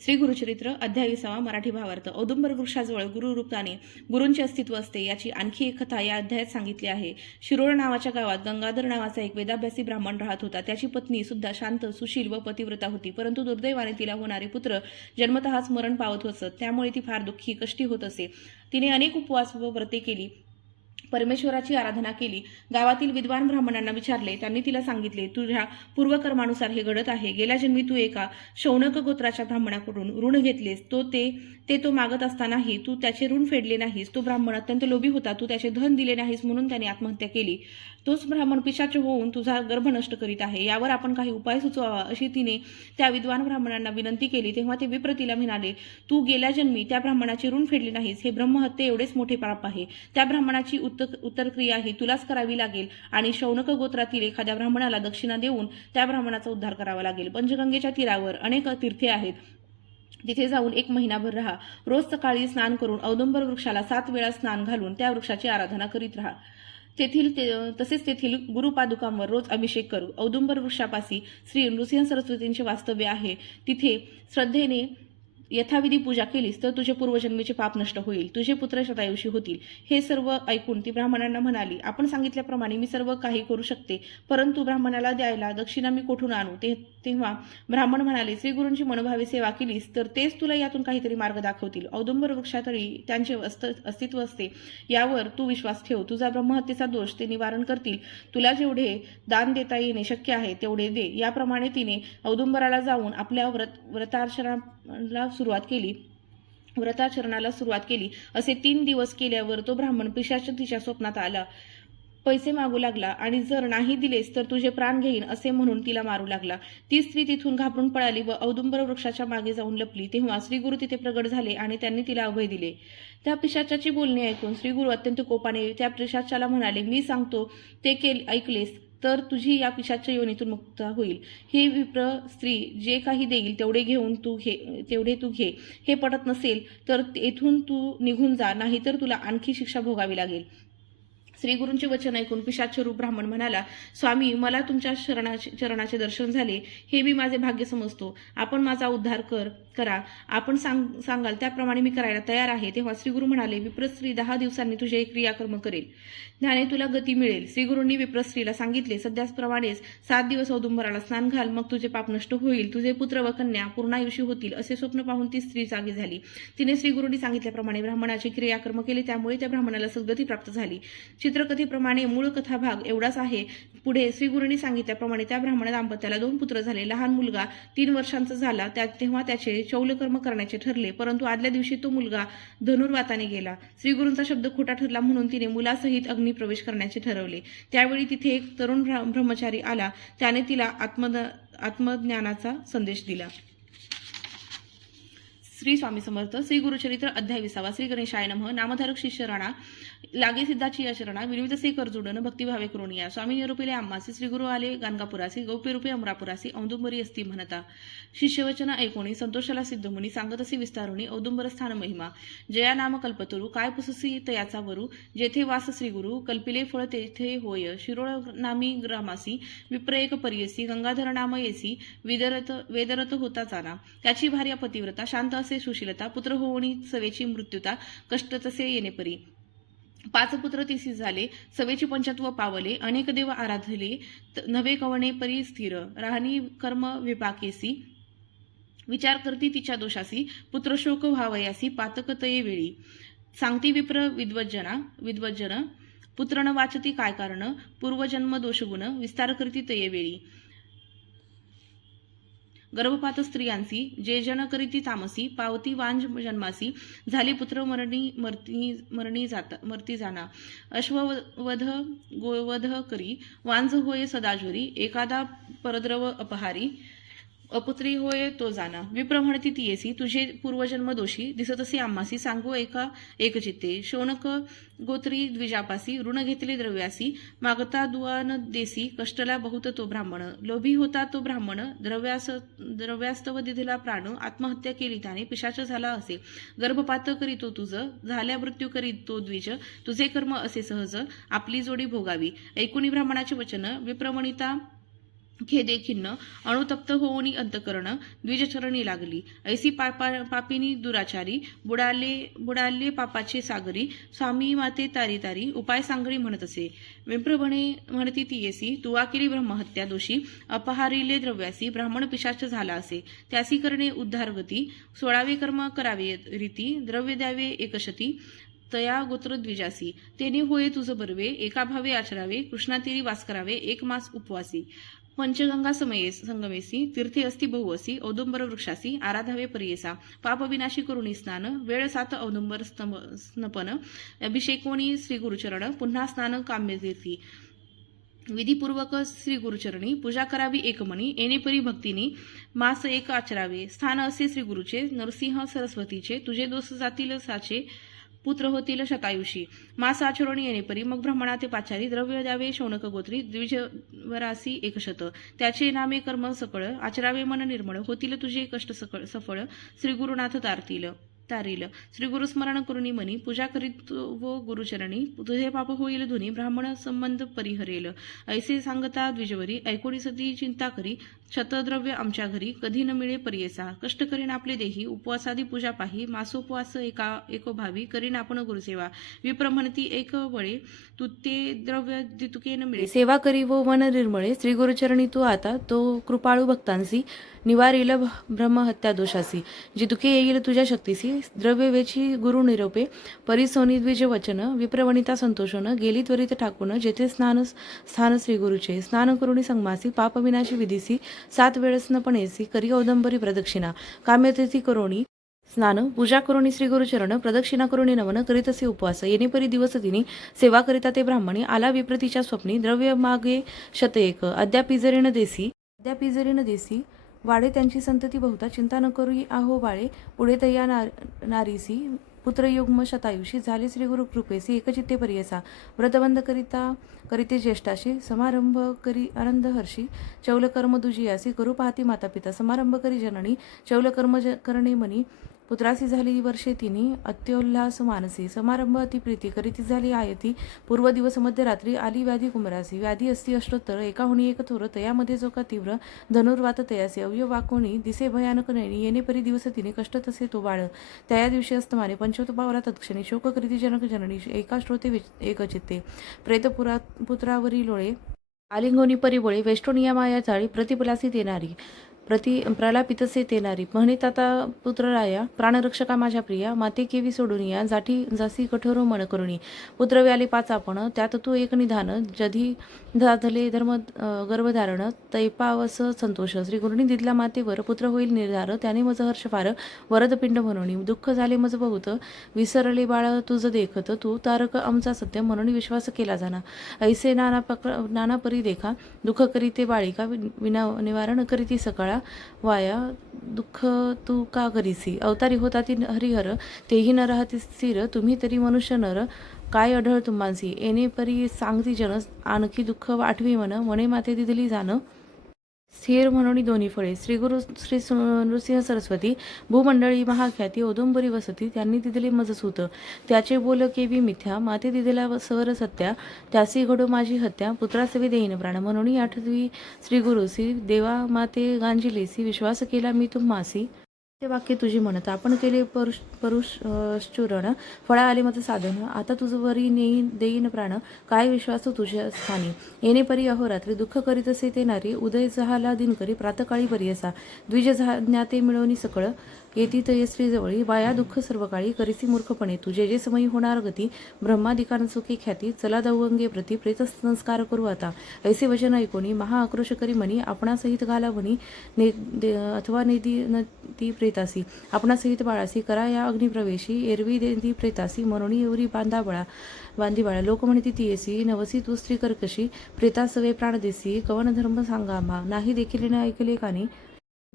श्री गुरुचरित्र अध्यायविसावा मराठी भावार्थ. औदुंबर वृक्षाजवळ गुरुरूपाने गुरूंचे अस्तित्व असते याची आणखी एक कथा या अध्यायात सांगितली आहे. शिरोळ नावाच्या गावात गंगाधर नावाचा एक वेदाभ्यासी ब्राह्मण राहत होता. त्याची पत्नी सुद्धा शांत सुशील व पतिव्रता होती परंतु दुर्दैवाने तिला होणारे पुत्र जन्मतःच मरण पावत असत. त्यामुळे ती फार दुःखी कष्टी होत असे. तिने अनेक उपवास व व्रते केली. परमेश्वराची आराधना केली. गावातील विद्वान ब्राह्मणांना विचारले त्यांनी तिला सांगितले तुझ्या पूर्वकर्मानुसार हे घडत आहे. गेल्या जन्मी तू एका शौनक गोत्राच्या ब्राह्मणाकडून ऋण घेतलेस. तो ते ते तो मागत असतानाही तू त्याचे ऋण फेडले नाहीस. तो ब्राह्मण अत्यंत लोभी होता. तू त्याचे धन दिले नाहीस म्हणून त्याने आत्महत्या केली. तोच ब्राह्मण पिशाच होऊन तुझा गर्भ नष्ट करीत आहे. यावर आपण काही उपाय सुचवावा. अशी तिने त्या विद्वान ब्राह्मणांना विनंती केली. तेव्हा ते विप्र तिला म्हणाले तू गेल्या जन्मी त्या ब्राह्मणाचे ऋण फेडले नाहीस. हे ब्रह्महत्ये एवढेच मोठे पाप आहे. त्या ब्राह्मणाची उत्तर उत्तरक्रिया ही तुलाच करावी लागेल. आणि शौनक गोत्रातील एखाद्या ब्राह्मणाला दक्षिणा देऊन त्या ब्राह्मणाचा उद्धार करावा लागेल. पंचगंगेच्या तीरावर अनेक तीर्थे आहेत. तिथे जाऊन एक महिनाभर राहा. रोज सकाळी स्नान करून औदुंबर वृक्षाला सात वेळा स्नान घालून त्या वृक्षाची आराधना करीत राहा. तेथील ते, तसेच तेथील गुरुपादुकांवर रोज अभिषेक करू. औदुंबर वृक्षापाशी श्री नृसिंह सरस्वतींचे वास्तव्य आहे. तिथे श्रद्धेने यथाविधी पूजा केलीस तर तुझे पूर्वजन्मीचे पाप नष्ट होईल तुझे पुत्र शतायुषी होतील. हे सर्व ऐकून ती ब्राह्मणांना म्हणाली आपण सांगितल्याप्रमाणे मी सर्व काही करू शकते परंतु ब्राह्मणाला द्यायला दक्षिणा मी कोठून आणू? ते तेव्हा ब्राह्मण म्हणाले श्रीगुरूंची मनोभावे सेवा केलीस तर तेच तुला यातून काहीतरी मार्ग दाखवतील. औदुंबर वृक्षातही त्यांचे अस्तित्व असते यावर तू विश्वास ठेव. तुझा ब्रह्महत्येचा दोष ते निवारण करतील. तुला जेवढे दान देता येणे शक्य आहे तेवढे दे. याप्रमाणे तिने औदुंबराला जाऊन आपल्या व्रत ला सुरुवात केली. व्रताचरणाला सुरुवात केली. असे तीन दिवस केल्यावर तो ब्राह्मण पिशाच तिच्या स्वप्नात आला. पैसे मागू लागला आणि जर नाही दिलेस तर तुझे प्राण घेईन असे म्हणून तिला मारू लागला. ती स्त्री तिथून घाबरून पळाली व औदुंबर वृक्षाच्या मागे जाऊन लपली. तेव्हा श्रीगुरु तिथे प्रगट झाले आणि त्यांनी तिला अभय दिले. त्या पिशाच्याची बोलणी ऐकून श्रीगुरु अत्यंत कोपाने त्या पिशाच्याला म्हणाले मी सांगतो ते केल ऐकलेस. तर तुझी या पिशाच्या योनीतून मुक्त होईल. हे विप्र स्त्री जे काही देईल तेवढे घेऊन तू घे तेवढे तू घे. हे पटत नसेल तर येथून तू निघून जा. नाहीतर तुला आणखी शिक्षा भोगावी लागेल. श्री गुरूंचे वचन ऐकून पिशाचरूप ब्राह्मण म्हणाला स्वामी मला तुमच्या शरणाचे चरणाचे दर्शन झाले हे मी माझे भाग्य समजतो. आपण माझा उद्धार कर करा. आपण सांग सांगाल त्याप्रमाणे मी करायला तयार आहे. तेव्हा श्रीगुरु म्हणाले विप्रस्त्री दहा दिवसांनी तुझे क्रियाकर्म करेल. ज्ञाने तुला गती मिळेल. श्रीगुरूंनी विप्रस्त्रीला सांगितले सध्याप्रमाणेच सात दिवस औदुंबराला स्नान घाल मग तुझे पाप नष्ट होईल. तुझे पुत्र व कन्या पूर्णायुषी होतील असे स्वप्न पाहून ती स्त्री जागी झाली. तिने श्रीगुरूंनी सांगितल्याप्रमाणे ब्राह्मणाचे क्रियाकर्म केले त्यामुळे त्या ब्राह्मणाला सद्गती प्राप्त झाली. चित्रकथेप्रमाणे मूळ कथा भाग एवढाच आहे. पुढे श्रीगुरूंनी सांगितल्याप्रमाणे त्या ब्राह्मण दाम्पत्याला दोन पुत्र झाले. लहान मुलगा तीन वर्षांचा झाला. त्या तेव्हा त्याचे चौलकर्म करण्याचे ठरले. परंतु आदल्या दिवशी तो मुलगा धनुर्वाताने गेला. श्रीगुरूंचा शब्द खोटा ठरला म्हणून तिने मुलासहित अग्निप्रवेश करण्याचे ठरवले. त्यावेळी तिथे एक तरुण ब्रह्मचारी आला. त्याने तिला आत्मद आत्मज्ञानाचा संदेश दिला. श्री स्वामी समर्थ. श्री गुरुचरित्र अध्याय विसावा. श्री गणेशाय नमः. नामधारक शिष्य राणा. लागे सिद्धाची या शरणा विविध से करजुडन भक्तिभावे कृणीया स्वामी निरूपिले आम्मासी श्री गुरु आले गाणगापुरासी गौपी रूपे अमरापुरासी औदुंबरी असती म्हणता. शिष्यवचन ऐकोणी संतोषाला सिद्धमुनी सांगतसी विस्तारुणी औदुंबर स्थान महिमा. जया नाम कल्पतुरु काय पुससी तयाचा वरू. जेथे वास श्रीगुरु कल्पिले फळ तेथे होय. शिरोळ नामी ग्रामासी विप्रयक परियसी गंगाधर नाम येसी विदरत वेदरत होता जाना. त्याची भार्या पतिव्रता शांत असे सुशीलता पुत्र होवणी सवेची मृत्युता कष्ट तसे येणे परी. पाच पुत्र तिसी झाले सवेची पंचत्व पावले अनेक देव आराधले नवे कवणे परी स्थिर राहणी कर्म विपाकेसी विचार करती तिच्या दोषासी पुत्रशोक व्हावयासी पातक तये वेळी. सांगती विप्र विद्वज्जना विद्वज्जन पुत्र न वाचती काय कारण पूर्वजन्म दोषगुण विस्तार करती तये वेळी. गर्भपात स्त्रियांसी जे जन करीती तामसी पावती वांज जन्मासी झाली पुत्र मरणी मरती मरणी जाता मरती जाना. अश्ववध गोवध करी वांज होय सदाजुरी एखादा परद्रव अपहारी अपुत्री होय तो जाना. विप्रमणती ती येसी तुझे पूर्वजन्म दोषी. दिसतसे आम्हासी सांगू एका एकचित्ते. शोणक गोत्री द्विजापासी ऋण घेतले द्रव्यासी. मागता दुआन देसी कष्टला बहुत तो ब्राह्मण. लोभी होता तो ब्राह्मण द्रव्यास द्रव्यास्तव दिधला प्राण. आत्महत्या केली त्याने पिशाच झाला असे. गर्भपात करीतो तुझ झाल्या मृत्यू करीत तो द्विज. तुझे कर्म असे सहज आपली जोडी भोगावी. ऐकुणी ब्राह्मणाचे वचन विप्रमणिता खेदे खिन्न अणुतप्त होऊनी अंतकरण द्विजचरणी लागली. ऐसी पापा पापिनी दुराचारी बुडाले बुडाले पापाचे सागरी स्वामी माते तारी तारी उपाय सांगरी म्हणत असे. विप्रभणे म्हणती ती येसी तुवा केली ब्रह्महत्या दोषी अपहारिले द्रव्यासी ब्राह्मण पिशाच झाला असे. त्यासी करणे उद्धारगती सोळावे कर्म करावे रीती द्रव्य द्यावे एकशती तया गोत्र द्विजासी. तेने होय तुझ बरवे एका भावे आचरावे कृष्णातीरी वास करावे एक मास उपवासी. पंचगंगा समये संगमेसी तीर्थे असती बहुअसी औदुंबर वृक्षासी आराधावे परियेसा पापविनाशी करुणी स्नान वेळ सात औदुंबर स्नपन अभिषेकोणी श्री गुरुचरण पुन्हा स्नान काम्य तीर्थी विधीपूर्वक श्री गुरुचरणी पूजा करावी एकमणी येणेपरी भक्तीनी मास एक आचरावे स्थान असे श्री गुरुचे नरसिंह सरस्वतीचे तुझे दोष जातील साचे पुत्र होतील शतायुषी. मास आचरणी येणेपरी मग ब्रह्मणा ते पाचारी द्रव्य द्यावे शौनक गोत्री द्विजवरासी एकशत. त्याचे नामे कर्म सकळ आचरावे मन निर्मळ होतील तुझे कष्ट सकळ सफळ श्री गुरुनाथ तारतील तारील. श्री गुरुस्मरण करुणी मनी पूजा करीत व गुरुचरणी तुझे पाप होईल धुनी ब्राह्मण संबंध परिहरेल. ऐसे सांगता द्विजवरी ऐकोणी सती चिंता करी शतद्रव्य आमच्या घरी कधी न मिळे परियेसा. कष्ट करीन आपले देही उपवासादी पूजा पाही मासोपवास एका एकोभावी करीन आपण गुरुसेवा. विप्रमणती एक वळे तू ते द्रव्य दितुके न मिळे. सेवा करी व वन निर्मळे श्री गुरुचरणी तू आता तो कृपाळू भक्तांसी निवारील ब्रह्महत्या दोषासी. जी दुखे येईल तुझ्या शक्तीसी द्रव्य वेची गुरु निरोपे परिसोनी द्विज वचन विप्रवणिता संतोषन गेली त्वरित ठाकून जेथे स्नान स्थान श्री गुरुचे स्नान करुणी संगमासी पापविनाशी विधीसी सात वेळसनं पण येसी करी औदंबरी प्रदक्षिणा काम्यतिथी करोणी स्नान पूजा करुणी श्री गुरुचरण प्रदक्षिणा करुणी नमन करीत असे उपवास. येणेपरी दिवस तिनी सेवा करिता ते ब्राह्मणी आला विप्रतीच्या स्वप्नी द्रव्य मागे शतएक अद्यापिजरीण देसी अद्यापिजरीण देसी वाडे त्यांची संतती बहुता चिंता न करू आहो बाळे पुढे तया नार नारीसी पुत्रयुग्म शतायुषी झाले श्री गुरु कृपेसी एकचित्ते परियसा व्रतबंध करिता करिते ज्येष्ठाशी समारंभ करी आनंद हर्षी. चौलकर्म दुजियासी करू पाहती माता पिता समारंभ करी जननी. चौलकर्म ज करणे मनी. पुत्रासी झाली वर्षे तिनी अत्योल्हास मानसी. समारंभ अति प्रीती. करीती झाली आयती. पूर्व दिवस मध्यरात्री आली व्याधी कुमरासी व्याधी असती अष्टोत्तर एका होणी एक थोर. तयामध्ये जो का तीव्र धनुर्वात तयासी. अवयव वाकोणी. दिसे भयानक नयनी. येणे परी दिवस तिने कष्ट तसे तो बाळ. त्या दिवशी अस्तमाने पंचोत्पावरा तत्क्षणी शोक करीती जनक जननी एका श्रोते एकचित्ते प्रेतपुरा पुत्रावरी लोळे. आलिंगोनी परिबोळे वेष्टोनिया माया चाळी प्रतिपलासी देणारी. प्रति प्रलापितसे तेनारी म्हणित आता पुत्रराया प्राणरक्षका माझ्या प्रिया माते केवी सोडून या जाठी जासी कठोर मन करुणी. पुत्र व्याले पाच आपण त्यात तू एक निधान जधी धाधले धर्म गर्भधारण तैपावस संतोष. श्री गुरुनी दिदला मातेवर पुत्र होईल निर्धार त्याने मज हर्ष फार वरदपिंड म्हणून. दुःख झाले मज बहुत विसरले बाळ तुझ देखत तू तारक आमचा सत्य म्हणून विश्वास केला जाना ऐसे नाना पक नाना परी देखा दुःख करीते बाळिका वि- विना निवारण करीती सकाळा वाया दुःख तू का करीसी? अवतारी होता ती हरिहर तेही न राहती स्थिर तुम्ही तरी मनुष्य नर काय अढळ तुम्हांसी? येणे परी सांगती जनस आणखी दुःख आठवी मन मने माते दिदली जाणं. स्थिर म्हणून दोन्ही फळे. श्री गुरु श्री नृसिंह सरस्वती भूमंडळी महाख्याती ओदंबरी वसती त्यांनी दिलेले मजसूत त्याचे बोल केवी मिथ्या माते दिलेला सवर सत्या त्यासी घडो माझी हत्या पुत्रासवी देईन प्राण. म्हणून आठवी श्री गुरुसी देवा माते गांजिलेसी विश्वास केला मी तुम्हासी ते वाक्य तुझी म्हणत. आपण केले परुष परुष चुरण फळा आले मत साधन. आता तुझ वरी नेईन देईन प्राण. काय विश्वास तुझ्या स्थानी? येणे परी अहोरात्री दुःख करीत असे ते नारी. उदय जहाला दिनकरी प्रातकाळी परियसा द्विज झा- ज्ञाते मिळवणी सकळ. येती तयश्रीजवळी वाया दुःख सर्व काळी करीसी मूर्खपणे. तुझे जे समयी होणार गती. ब्रह्मादिकान सुखी ख्याती. चला दौअंगे प्रती. प्रेत संस्कार करू आता. ऐसे वचन ऐकोनी. महाआक्रोश करी मनी आपणासहित घाला म्हणी. ने दे- अथवा नेदी न ती प्रेतासी. आपणासहित बाळासी करा या अग्निप्रवेशी. एरवी दे ती प्रेतासी मनोनी एवरी बांधा बळा बांधी बाळा लोक म्हणती ती येसी नवसी तू स्त्री कर्कशी प्रेतासवे प्राण देसी कवन धर्म सांगा आम्हा नाही देखील न ऐकले कानी.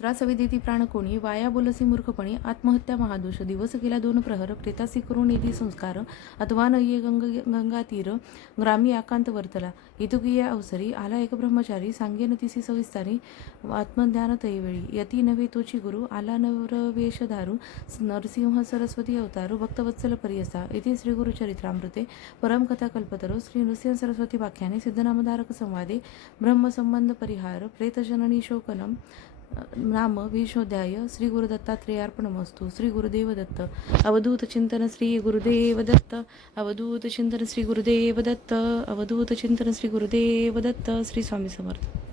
त्रासविदेती प्राणकोणी वाया बोलसी मूर्खपणे आत्महत्या महादोष दिवस गेला दोन प्रहर प्रेतासी करून येती संस्कार अथवा नये गंग गंगातीर ग्रामी आकांत वर्तला इतुकीय अवसरी आला एक ब्रह्मचारी सांगेन तिसी सविस्तारी आत्मज्ञान तैवेळी यती नव्हे तोची गुरु आला नवरवेश धारू नरसिंह सरस्वती अवतारू भक्तवत्सल परियसा इथे श्री गुरुचरित्रामृते परमकथा कल्पतरो श्री नृसिंह सरस्वती वाक्याने सिद्धनामधारक संवादे ब्रह्मसंबंध परिहार प्रेतजननी शोकनम नाम विशोध्याय श्री गुरुदत्तात्रेयार्पणमस्तु श्री गुरुदेव दत्त अवधूत चिंतन श्री गुरुदेव दत्त अवधूत चिंतन श्री गुरुदेव दत्त अवधूत चिंतन श्री गुरुदेव दत्त श्री स्वामी समर्थ